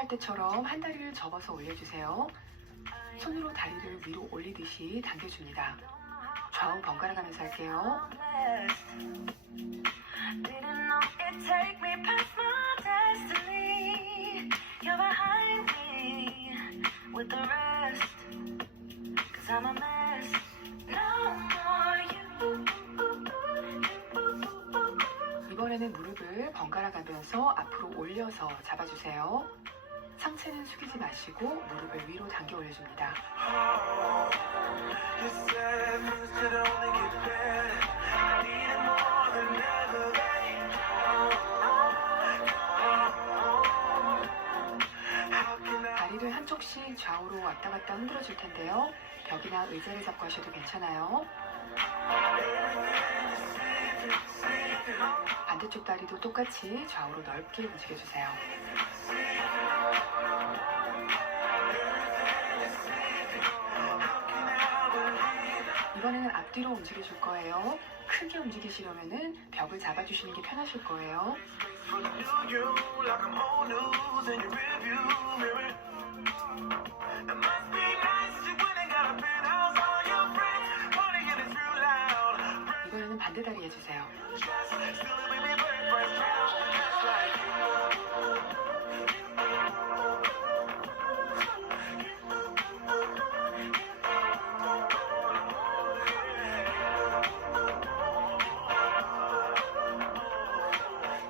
요가할 때처럼 한 다리를 접어서 올려주세요. 손으로 다리를 위로 올리듯이 당겨줍니다. 좌우 번갈아 가면서 할게요. 이번에는 무릎을 번갈아 가면서 앞으로 올려서 잡아주세요. 상체는 숙이지 마시고 무릎을 위로 당겨 올려줍니다. 다리를 한쪽씩 좌우로 왔다 갔다 흔들어 줄 텐데요. 벽이나 의자를 잡고 하셔도 괜찮아요. 반대쪽 다리도 똑같이 좌우로 넓게 움직여주세요. 이번에는 앞뒤로 움직여줄 거예요. 크게 움직이시려면 벽을 잡아주시는 게 편하실 거예요. 이번에는 반대 다리 해주세요.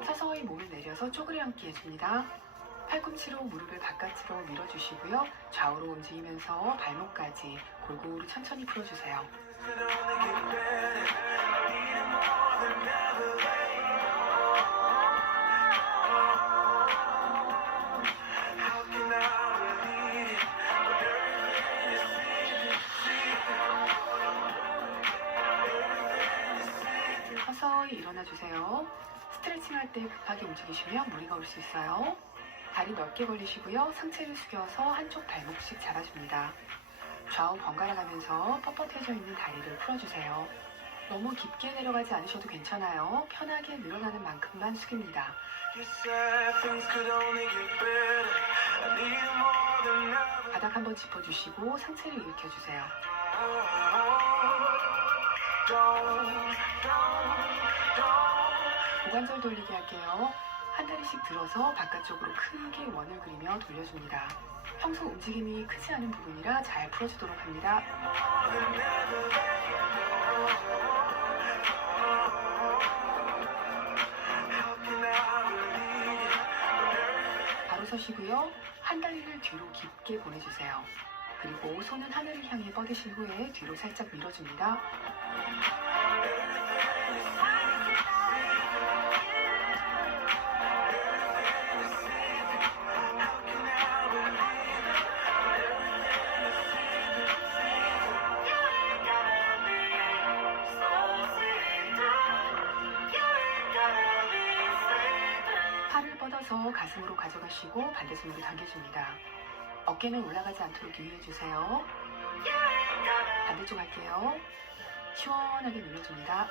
서서히 몸을 내려서 쪼그려 앉기 해줍니다. 팔꿈치로 무릎을 바깥으로 밀어주시고요. 좌우로 움직이면서 발목까지 골고루 천천히 풀어주세요. 서서히 일어나주세요. 스트레칭 할 때 급하게 움직이시면 무리가 올 수 있어요. 다리 넓게 벌리시고요. 상체를 숙여서 한쪽 발목씩 잡아줍니다. 좌우 번갈아 가면서 뻣뻣해져 있는 다리를 풀어주세요. 너무 깊게 내려가지 않으셔도 괜찮아요. 편하게 늘어나는 만큼만 숙입니다. 바닥 한번 짚어주시고 상체를 일으켜주세요. 고관절 돌리기 할게요. 한 다리씩 들어서 바깥쪽으로 크게 원을 그리며 돌려줍니다. 평소 움직임이 크지 않은 부분이라 잘 풀어주도록 합니다. 바로 서시고요. 한 다리를 뒤로 깊게 보내주세요. 그리고 손은 하늘을 향해 뻗으신 후에 뒤로 살짝 밀어줍니다. 팔을 뻗어서 가슴으로 가져가시고 반대손으로 당겨줍니다. 어깨는 올라가지 않도록 유의해주세요. 반대쪽 할게요. 시원하게 눌러줍니다.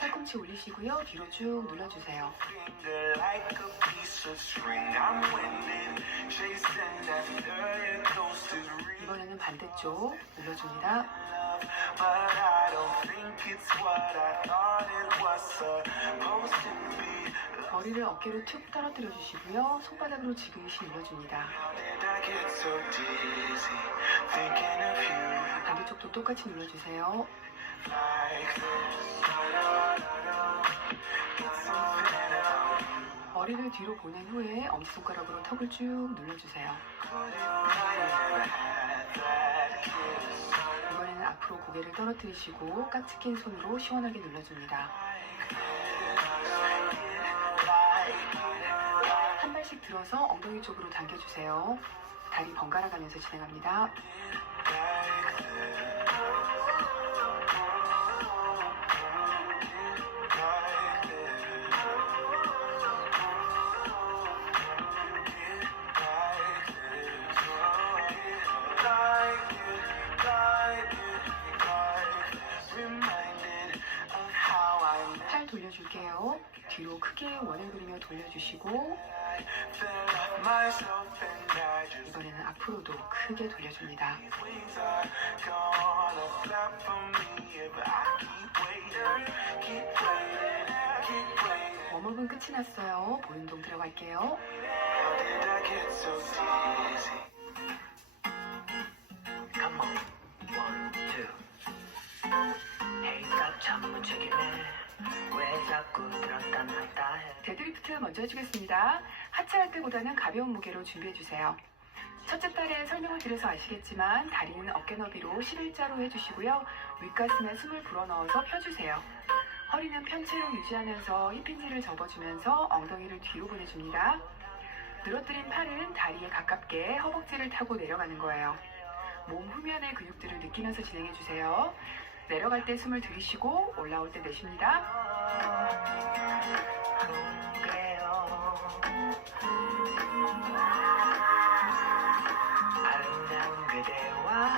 팔꿈치 올리시고요. 뒤로 쭉 눌러주세요. 이번에는 반대쪽 눌러줍니다. 머리를 어깨로 툭 떨어뜨려 주시고요. 손바닥으로 지그시 눌러줍니다. 반대쪽도 똑같이 눌러주세요. 머리를 뒤로 보낸 후에 엄지손가락으로 턱을 쭉 눌러주세요. 이번에는 앞으로 고개를 떨어뜨리시고 깍지 낀 손으로 시원하게 눌러줍니다. 한 발씩 들어서 엉덩이 쪽으로 당겨주세요. 다리 번갈아 가면서 진행합니다. 주세요. 뒤로 크게 원을 그리며 돌려주시고 이번에는 앞으로도 크게 돌려줍니다. 웜업은 끝이 났어요. 볼 운동 들어갈게요. Come on, 1, 2. 헤이스가 참 무책임해. 왜 자꾸 들었다 놨다 해. 데드리프트 먼저 해주겠습니다. 하체할 때보다는 가벼운 무게로 준비해주세요. 첫째 달에 설명을 드려서 아시겠지만 다리는 어깨 너비로 11자로 해주시고요. 윗가슴에 숨을 불어넣어서 펴주세요. 허리는 편채로 유지하면서 힙힌지를 접어주면서 엉덩이를 뒤로 보내줍니다. 늘어뜨린 팔은 다리에 가깝게 허벅지를 타고 내려가는 거예요. 몸 후면의 근육들을 느끼면서 진행해주세요. 내려갈 때 숨을 들이쉬고 올라올 때 내쉽니다. 그래요. 아름다운 그대와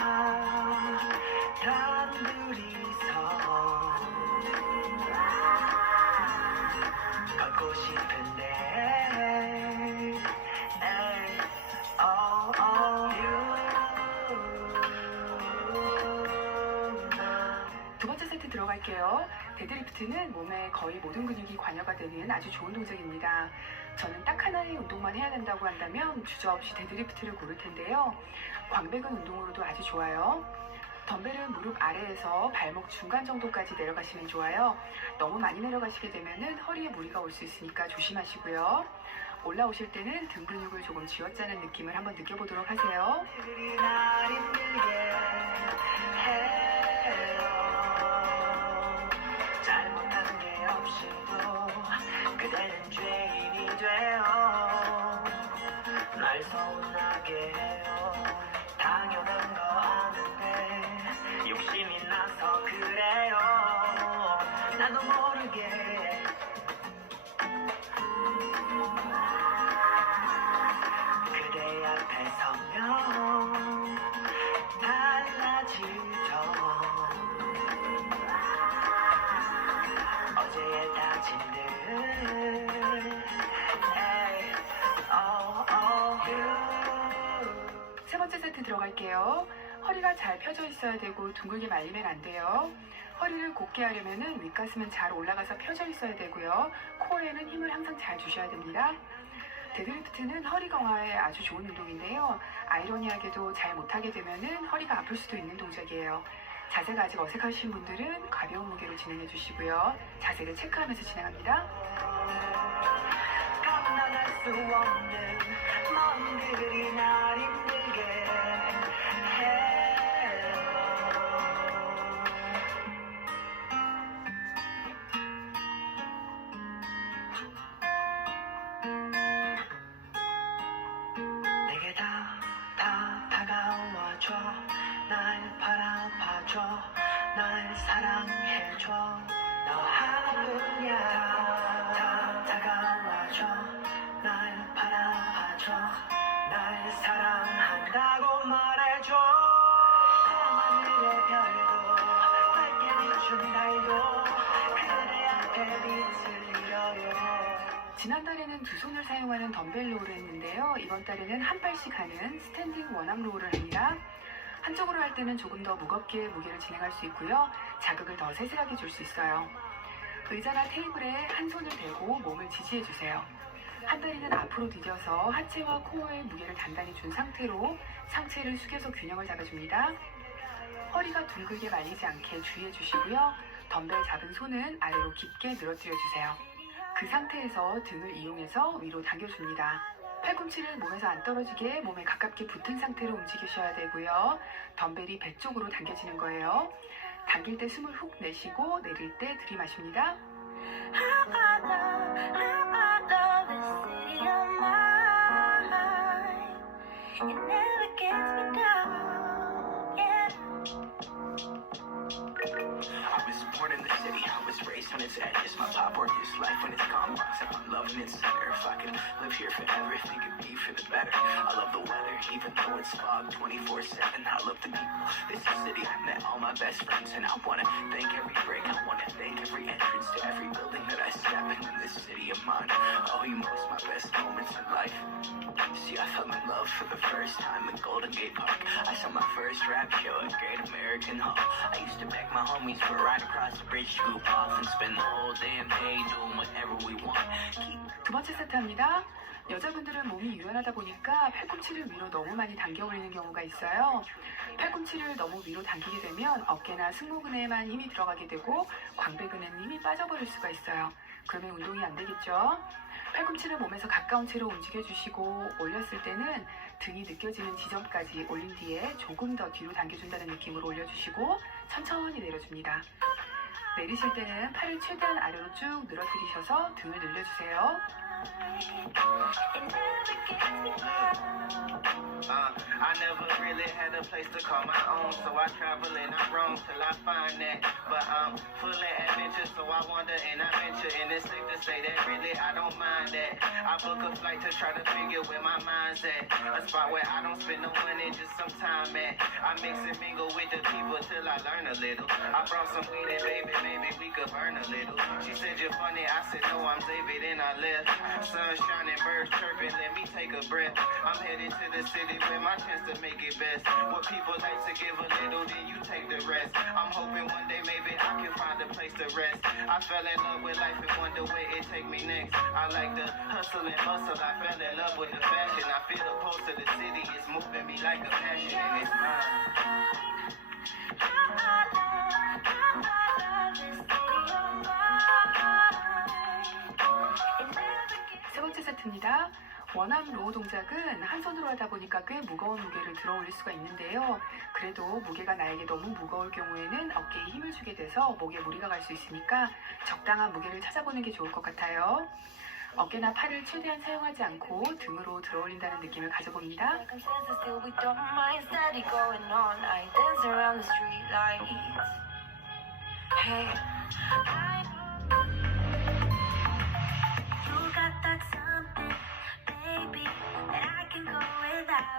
단둘이서 걷고 싶은데 두 번째 세트 들어갈게요. 데드리프트는 몸의 거의 모든 근육이 관여가 되는 아주 좋은 동작입니다. 저는 딱 하나의 운동만 해야 된다고 한다면 주저없이 데드리프트를 고를 텐데요. 광배근 운동으로도 아주 좋아요. 덤벨은 무릎 아래에서 발목 중간 정도까지 내려가시면 좋아요. 너무 많이 내려가시게 되면 허리에 무리가 올 수 있으니까 조심하시고요. 올라오실 때는 등 근육을 조금 쥐어짜는 느낌을 한번 느껴보도록 하세요. 잘못한 게 없이도 그대는 죄인이 돼요. 날 서운하게 해요. 당연한 거 아는데 욕심이 나서 그래요. 나도 모르게 그대 앞에 서면 달라지죠. 어제의 다짐들 세 번째 세트 들어갈게요. 허리가 잘 펴져 있어야 되고 둥글게 말리면 안 돼요. 허리를 곧게 하려면 윗가슴은 잘 올라가서 펴져 있어야 되고요. 코어에는 힘을 항상 잘 주셔야 됩니다. 데드리프트는 허리 강화에 아주 좋은 운동인데요. 아이러니하게도 잘 못하게 되면 허리가 아플 수도 있는 동작이에요. 자세가 아직 어색하신 분들은 가벼운 무게로 진행해 주시고요. 자세를 체크하면서 진행합니다. 감당할 수 없는 마음들이 날 힘들게 해요. 내게 다가와줘. 날 바라봐줘. 날 사랑해줘. 너 하나뿐이야. 다가와줘. 날 바라봐줘. 날 사랑한다고 말해줘. 밤하늘의 별도 밝게 비춘 달도 그대 앞에 빛을 잃어요. 지난달에는 두 손을 사용하는 덤벨 로우를 했는데요. 이번 달에는 한 팔씩 하는 스탠딩 원암 로우를 합니다. 한쪽으로 할 때는 조금 더 무겁게 무게를 진행할 수 있고요. 자극을 더 세세하게 줄 수 있어요. 의자나 테이블에 한 손을 대고 몸을 지지해 주세요. 한 다리는 앞으로 디뎌서 하체와 코어에 무게를 단단히 준 상태로 상체를 숙여서 균형을 잡아줍니다. 허리가 둥글게 말리지 않게 주의해 주시고요. 덤벨 잡은 손은 아래로 깊게 늘어뜨려 주세요. 그 상태에서 등을 이용해서 위로 당겨줍니다. 팔꿈치를 몸에서 안 떨어지게 몸에 가깝게 붙은 상태로 움직이셔야 되고요. 덤벨이 배 쪽으로 당겨지는 거예요. 당길 때 숨을 훅 내쉬고 내릴 때 들이마십니다. when it's at this. My top work is life when it's gone wrong. So I'm loving it center. If I could live here forever, think it'd be for the better. I love the weather, even though it's fog 24/7. I love the people. This is the city I met all my best friends, and I wanna thank every break. I wanna thank every entrance to every building that I step in this city of mine. Oh, you most my best moments in life. See, I fell in love for the first time in Golden Gate Park. I saw my first rap show at Great American Hall. I used to beg my homies for a ride across the bridge to Hoop off and spend the whole damn day doing whatever we want. 두 번째 세트입니다. 여자분들은 몸이 유연하다 보니까 팔꿈치를 위로 너무 많이 당겨 올리는 경우가 있어요. 팔꿈치를 너무 위로 당기게 되면 어깨나 승모근에만 힘이 들어가게 되고 광배근에는 힘이 빠져버릴 수가 있어요. 그러면 운동이 안 되겠죠? 팔꿈치를 몸에서 가까운 채로 움직여주시고 올렸을 때는 등이 느껴지는 지점까지 올린 뒤에 조금 더 뒤로 당겨준다는 느낌으로 올려주시고 천천히 내려줍니다. 내리실 때는 팔을 최대한 아래로 쭉 늘어뜨리셔서 등을 늘려주세요. I never really had a place to call my own, so I travel and I roam till I find that. But I'm full of adventure, so I wander and I venture, and it's safe to say that really I don't mind that. I book a flight to try to figure where my mind's at, a spot where I don't spend no money, just some time at. I mix and mingle with the people till I learn a little. I brought some weed and baby, maybe we could burn a little. She said you're funny, I said no, I'm David, and I left. Sun shining, birds chirping, let me take a breath. I'm headed to the city with my chance to make it best. What people like to give a little, then you take the rest. I'm hoping one day maybe I can find a place to rest. I fell in love with life and wonder where it take me next. I like the hustle and bustle, I fell in love with the fashion. I feel the pulse of the city, it's moving me like a passion, and it's mine. 세 번째 세트입니다. 원암 로우 동작은 한 손으로 하다 보니까 꽤 무거운 무게를 들어 올릴 수가 있는데요. 그래도 무게가 나에게 너무 무거울 경우에는 어깨에 힘을 주게 돼서 목에 무리가 갈 수 있으니까 적당한 무게를 찾아보는 게 좋을 것 같아요. 어깨나 팔을 최대한 사용하지 않고 등으로 들어 올린다는 느낌을 가져봅니다.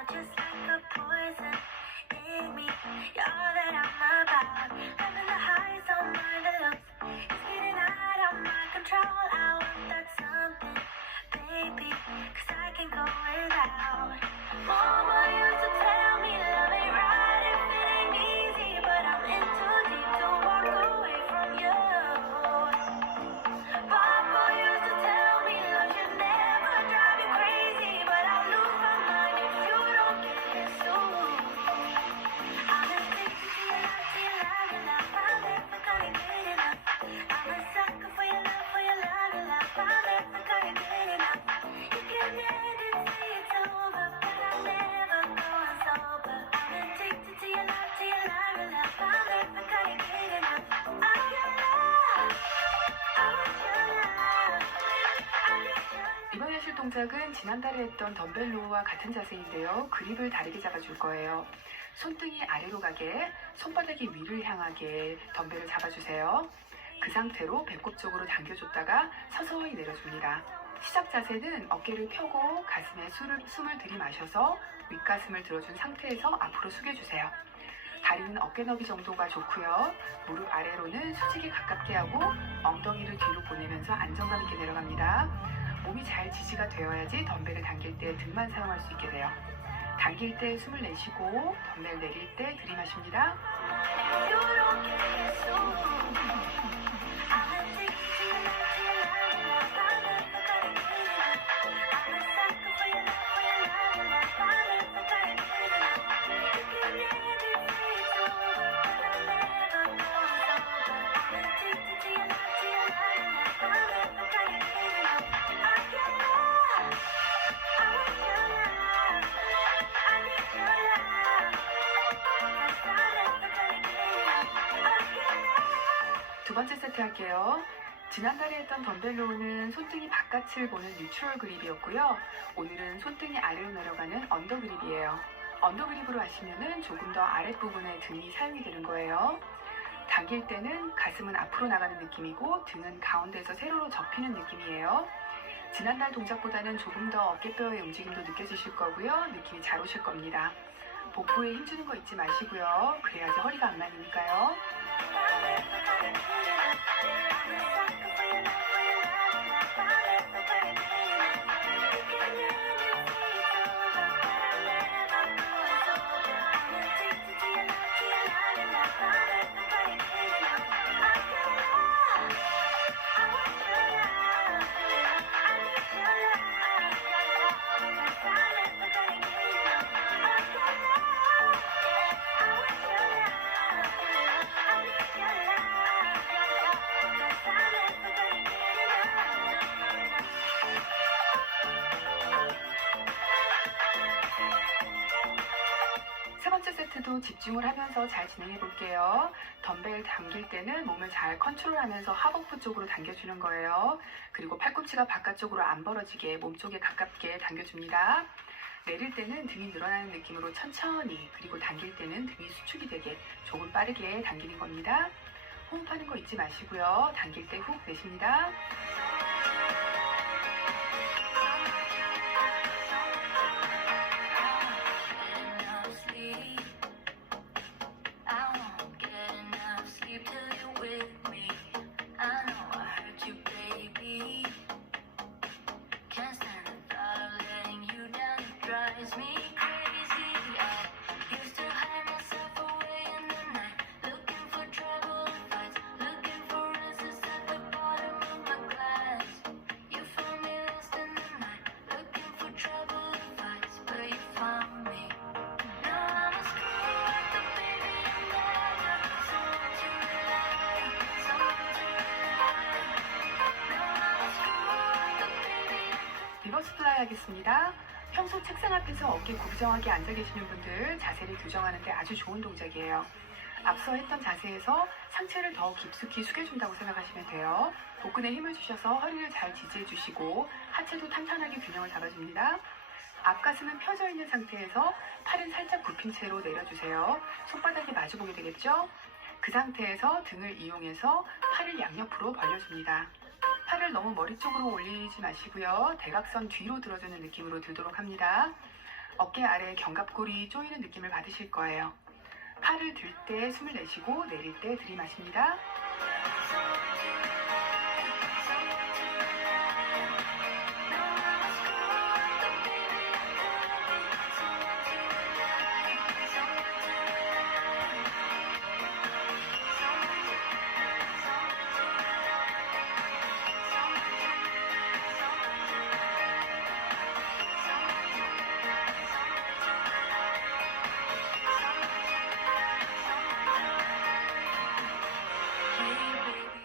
Just like a poison in me, you're all that I'm about. I'm in the highs on my deluxe. It's getting out of my control. I want that something, baby, 'cause I can go without. Mama used to tell me love ain't right if it ain't easy, but I'm in too deep to walk away from you. Papa used to tell me love should never drive you crazy, but I'll lose my mind if you don't get it soon. I'm addicted to your love, your love. I'm never gonna get enough. I'm a sucker for your love, your love. I'm never gonna get enough. You can end it, say it's over, but I'm never going sober. I'm addicted to your love, your love. I'm never gonna get enough. I want your love. I want your love. I need your love. 이번 하실 동작은 지난달에 했던 덤벨 로우와 같은 자세인데요. 그립을 다르게 잡아줄 거예요. 손등이 아래로 가게, 손바닥이 위를 향하게 덤벨을 잡아주세요. 그 상태로 배꼽 쪽으로 당겨줬다가 서서히 내려줍니다. 시작 자세는 어깨를 펴고 가슴에 숨을 들이마셔서 윗가슴을 들어준 상태에서 앞으로 숙여주세요. 다리는 어깨 너비 정도가 좋고요. 무릎 아래로는 수직에 가깝게 하고 엉덩이를 뒤로 보내면서 안정감 있게 내려갑니다. 몸이 잘 지지가 되어야지 덤벨을 당길 때 등만 사용할 수 있게 돼요. 당길 때 숨을 내쉬고 덤벨 내릴 때 들이마십니다. You don't get it soon. I'm addicted to your love, I'm never gonna get enough. I'm a sucker for your love, I'm never gonna get enough. You can end it, say it's over, but I'm never going sober. I'm addicted to your love, I'm never gonna get enough. I want your love, I want your love, I need your love. 'Cause I'm never gonna get enough. I want your love. 두 번째 세트 할게요. 지난달에 했던 덤벨 로우는 손등이 바깥을 보는 뉴트럴 그립이었고요. 오늘은 손등이 아래로 내려가는 언더 그립이에요. 언더 그립으로 하시면은 조금 더 아랫부분에 등이 사용이 되는 거예요. 당길 때는 가슴은 앞으로 나가는 느낌이고 등은 가운데에서 세로로 접히는 느낌이에요. 지난달 동작보다는 조금 더 어깨뼈의 움직임도 느껴지실 거고요. 느낌이 잘 오실 겁니다. 복부에 힘주는 거 잊지 마시고요. 그래야지 허리가 안 말리니까요. 세 번째 세트도 집중을 하면서 잘 진행해 볼게요. 덤벨 당길 때는 몸을 잘 컨트롤하면서 하복부 쪽으로 당겨주는 거예요. 그리고 팔꿈치가 바깥쪽으로 안 벌어지게 몸쪽에 가깝게 당겨줍니다. 내릴 때는 등이 늘어나는 느낌으로 천천히, 그리고 당길 때는 등이 수축이 되게 조금 빠르게 당기는 겁니다. 호흡하는 거 잊지 마시고요. 당길 때 훅 내쉽니다. 리버스 플라이 하겠습니다. 평소 책상 앞에서 어깨 고정하게 앉아 계시는 분들 자세를 교정하는데 아주 좋은 동작이에요. 앞서 했던 자세에서 상체를 더 깊숙이 숙여준다고 생각하시면 돼요. 복근에 힘을 주셔서 허리를 잘 지지해 주시고 하체도 탄탄하게 균형을 잡아줍니다. 앞가슴은 펴져 있는 상태에서 팔은 살짝 굽힌 채로 내려주세요. 손바닥이 마주보게 되겠죠? 그 상태에서 등을 이용해서 팔을 양옆으로 벌려줍니다. 팔을 너무 머리 쪽으로 올리지 마시고요. 대각선 뒤로 들어주는 느낌으로 들도록 합니다. 어깨 아래 견갑골이 조이는 느낌을 받으실 거예요. 팔을 들 때 숨을 내쉬고 내릴 때 들이마십니다.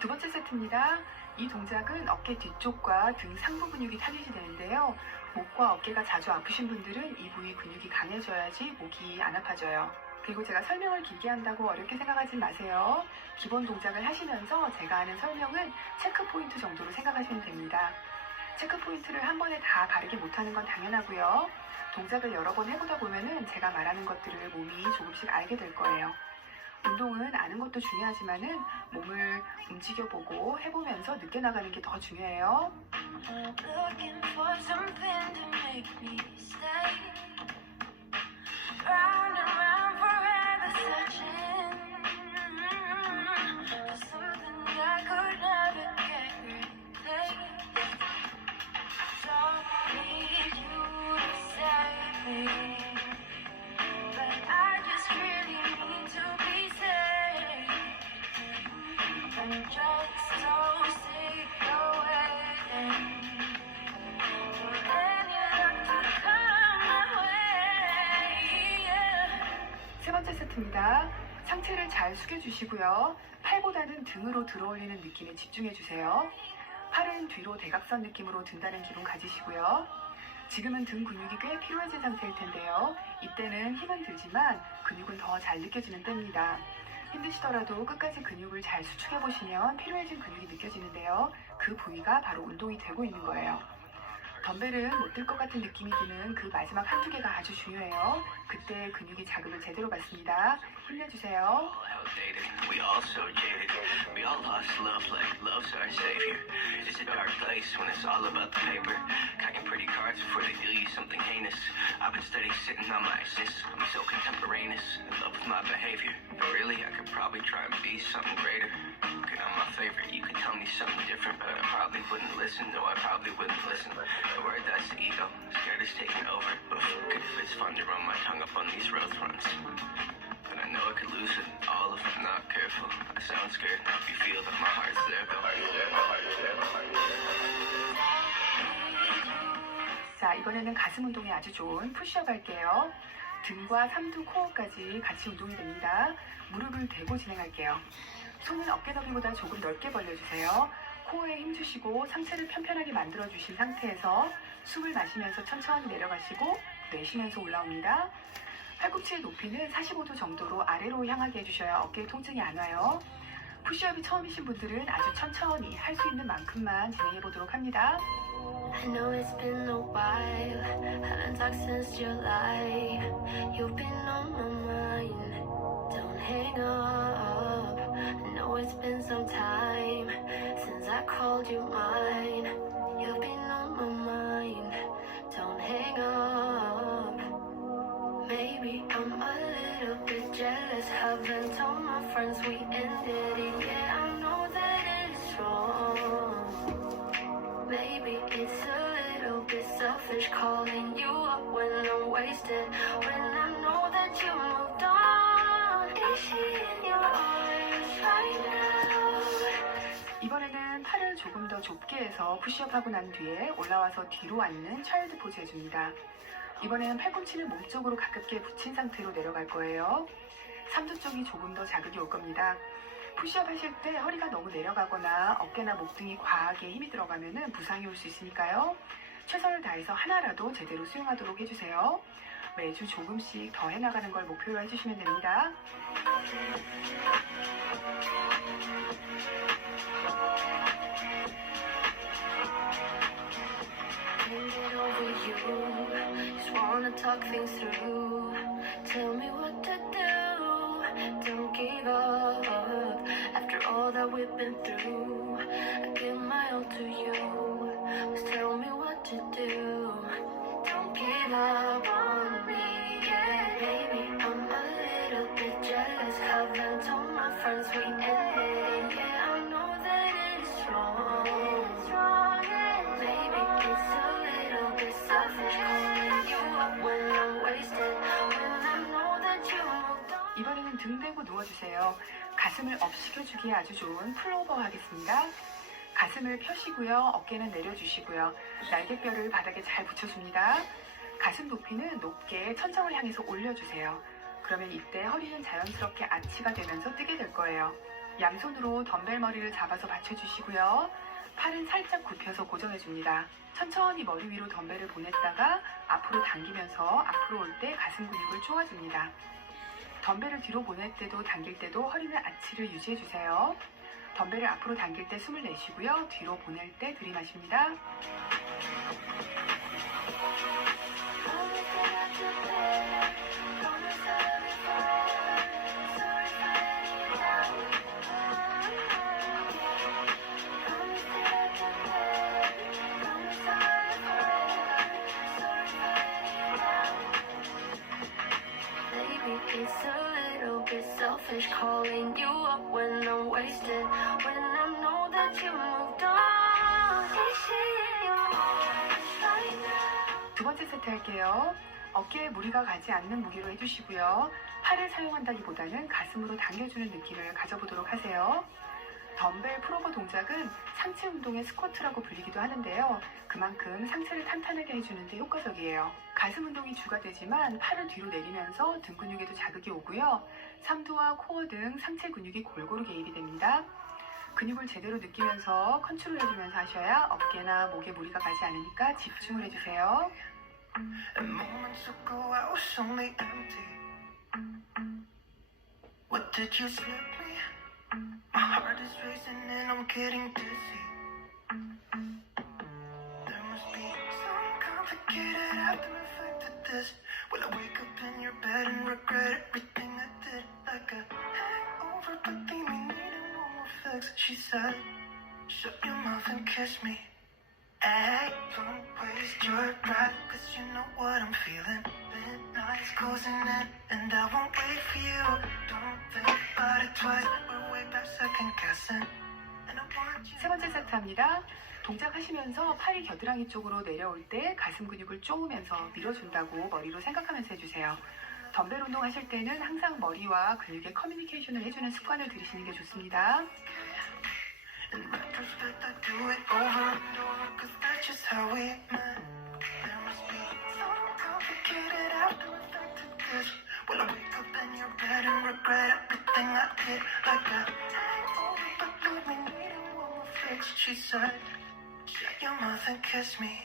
두 번째 세트입니다. 이 동작은 어깨 뒤쪽과 등 상부 근육이 타겟이 되는데요. 목과 어깨가 자주 아프신 분들은 이 부위 근육이 강해져야지 목이 안 아파져요. 그리고 제가 설명을 길게 한다고 어렵게 생각하지 마세요. 기본 동작을 하시면서 제가 하는 설명은 체크 포인트 정도로 생각하시면 됩니다. 체크 포인트를 한 번에 다 바르게 못하는 건 당연하고요. 동작을 여러 번 해보다 보면은 제가 말하는 것들을 몸이 조금씩 알게 될 거예요. 운동은 아는 것도 중요하지만은 몸을 움직여보고 해보면서 느껴나가는 게 더 중요해요. Looking for something to make me stay. Round and round, forever searching for something I could never get replaced. So need you to save me, but I just really need to be saved. I'm just so sick of waiting for any luck to come my way. 세 번째 세트입니다. 상체를 잘 숙여주시고요. 팔보다는 등으로 들어올리는 느낌에 집중해주세요. 팔은 뒤로 대각선 느낌으로 든다는 기분 가지시고요. 지금은 등 근육이 꽤 피로해진 상태일 텐데요. 이때는 힘은 들지만 근육은 더 잘 느껴지는 때입니다. 힘드시더라도 끝까지 근육을 잘 수축해보시면 피로해진 근육이 느껴지는데요. 그 부위가 바로 운동이 되고 있는 거예요. 덤벨은 못 들 것 같은 느낌이 드는 그 마지막 한두 개가 아주 중요해요. 그때 근육이 자극을 제대로 받습니다. 힘내주세요. Outdated, we all so jaded. We all lost love like love's our savior. It's a dark place when it's all about the paper. Counting pretty cards before they deal you something heinous. I've been steady sitting on my assist. I'm so contemporaneous, in love with my behavior. But really, I could probably try and be something greater. Good on my favorite, you could tell me something different, but I probably wouldn't listen. No, I probably wouldn't listen. The word that's the ego, scared is taking over. But fuck it if it's fun to run my tongue up on these road runs. But I know I could lose it all if I'm not careful. I sound scared if you feel that my heart's there. My heart's there, my heart's there, my heart's there. 자, 이번에는 가슴 운동에 아주 좋은 푸시업 할게요. 등과 삼두, 코어까지 같이 운동이 됩니다. 무릎을 대고 진행할게요. 손은 어깨 너비보다 조금 넓게 벌려주세요. 코어에 힘주시고 상체를 편편하게 만들어주신 상태에서 숨을 마시면서 천천히 내려가시고 내쉬면서 올라옵니다. 팔꿈치의 높이는 45도 정도로 아래로 향하게 해주셔야 어깨에 통증이 안 와요. 푸시업이 처음이신 분들은 아주 천천히 할 수 있는 만큼만 진행해 보도록 합니다. I know it's been a while, haven't talked since July. You've been on my mind, don't hang up. I know it's been some time since I called you mine. You've been on my mind, don't hang up. Maybe I'm a little bit jealous, haven't told my friends we ended it. Yeah, I know that it's wrong. Maybe it's a little bit selfish calling you up when I'm wasted. When I know that you moved on. Is she in your arms right now? 이번에는 팔을 조금 더 좁게 해서 푸시업 하고 난 뒤에 올라와서 뒤로 앉는 차일드 포즈 해줍니다. 이번에는 팔꿈치를 몸쪽으로 가깝게 붙인 상태로 내려갈 거예요. 삼두 쪽이 조금 더 자극이 올 겁니다. 푸시업 하실 때 허리가 너무 내려가거나 어깨나 목 등이 과하게 힘이 들어가면 부상이 올 수 있으니까요. 최선을 다해서 하나라도 제대로 수용하도록 해주세요. 매주 조금씩 더 해나가는 걸 목표로 해주시면 됩니다. Can't get over you. Just wanna talk things through. Tell me what to do. Don't give up. After all that we've been through, I give my all to you. Just tell me what to do. Don't give up on me. Yeah, baby, I'm a little bit jealous. Haven't told my friends we ended. Yeah, I know that it's wrong. Maybe it's a little bit selfish calling you up when I'm wasted. When I know that you moved on. 이번에는 등 대고 누워주세요. 가슴을 업 시켜주기에 아주 좋은 풀오버 하겠습니다. 가슴을 펴시고요. 어깨는 내려주시고요. 날개뼈를 바닥에 잘 붙여줍니다. 가슴 높이는 높게 천정을 향해서 올려주세요. 그러면 이때 허리는 자연스럽게 아치가 되면서 뜨게 될 거예요. 양손으로 덤벨 머리를 잡아서 받쳐주시고요. 팔은 살짝 굽혀서 고정해줍니다. 천천히 머리 위로 덤벨을 보냈다가 앞으로 당기면서 앞으로 올 때 가슴 근육을 쪼아줍니다. 덤벨을 뒤로 보낼 때도 당길 때도 허리는 아치를 유지해주세요. 덤벨을 앞으로 당길 때 숨을 내쉬고요. 뒤로 보낼 때 들이마십니다. Promise that I'll do better. Promise I'll love you forever. Sorry if I let you down. Promise that I'll do better. Promise I'll love you forever. Sorry if I let you down. Maybe it's a little bit selfish calling you up when I'm wasted. When I know that you moved on. Is she in your arms right now? 두 번째 세트 할게요. 어깨에 무리가 가지 않는 무게로 해주시고요. 팔을 사용한다기보다는 가슴으로 당겨주는 느낌을 가져보도록 하세요. 덤벨 풀오버 동작은 상체 운동의 스쿼트라고 불리기도 하는데요. 그만큼 상체를 탄탄하게 해주는 데 효과적이에요. 가슴 운동이 주가 되지만 팔을 뒤로 내리면서 등 근육에도 자극이 오고요. 삼두와 코어 등 상체 근육이 골고루 개입이 됩니다. 근육을 제대로 느끼면서 컨트롤 해주면서 하셔야 어깨나 목에 무리가 가지 않으니까 집중을 해주세요. And moments ago I was only empty. What did you slip me? My heart is racing and I'm getting dizzy. There must be some complicated after effect of this. Will I wake up in your bed and regret everything I did? Like a hangover, but think we needed one more fix. She said, shut your mouth and kiss me. Hey, don't waste your breath, cause you know what I'm feeling. Midnight's closing in, and I won't wait for you. Don't think about it twice, we're way back second guessing. And I want you. 세 번째 세트입니다. 동작하시면서 팔이 겨드랑이 쪽으로 내려올 때 가슴 근육을 쪼으면서 밀어준다고 머리로 생각하면서 해주세요. 덤벨 운동하실 때는 항상 머리와 근육의 커뮤니케이션을 해주는 습관을 들이시는 게 좋습니다. In retrospect, I do it over and over, cause that's just how we met. There must be something complicated after effective this. Will I wake up in your bed and regret everything I did? Like a hangover, but leave me needing one more fix. She said, shut your mouth and kiss me.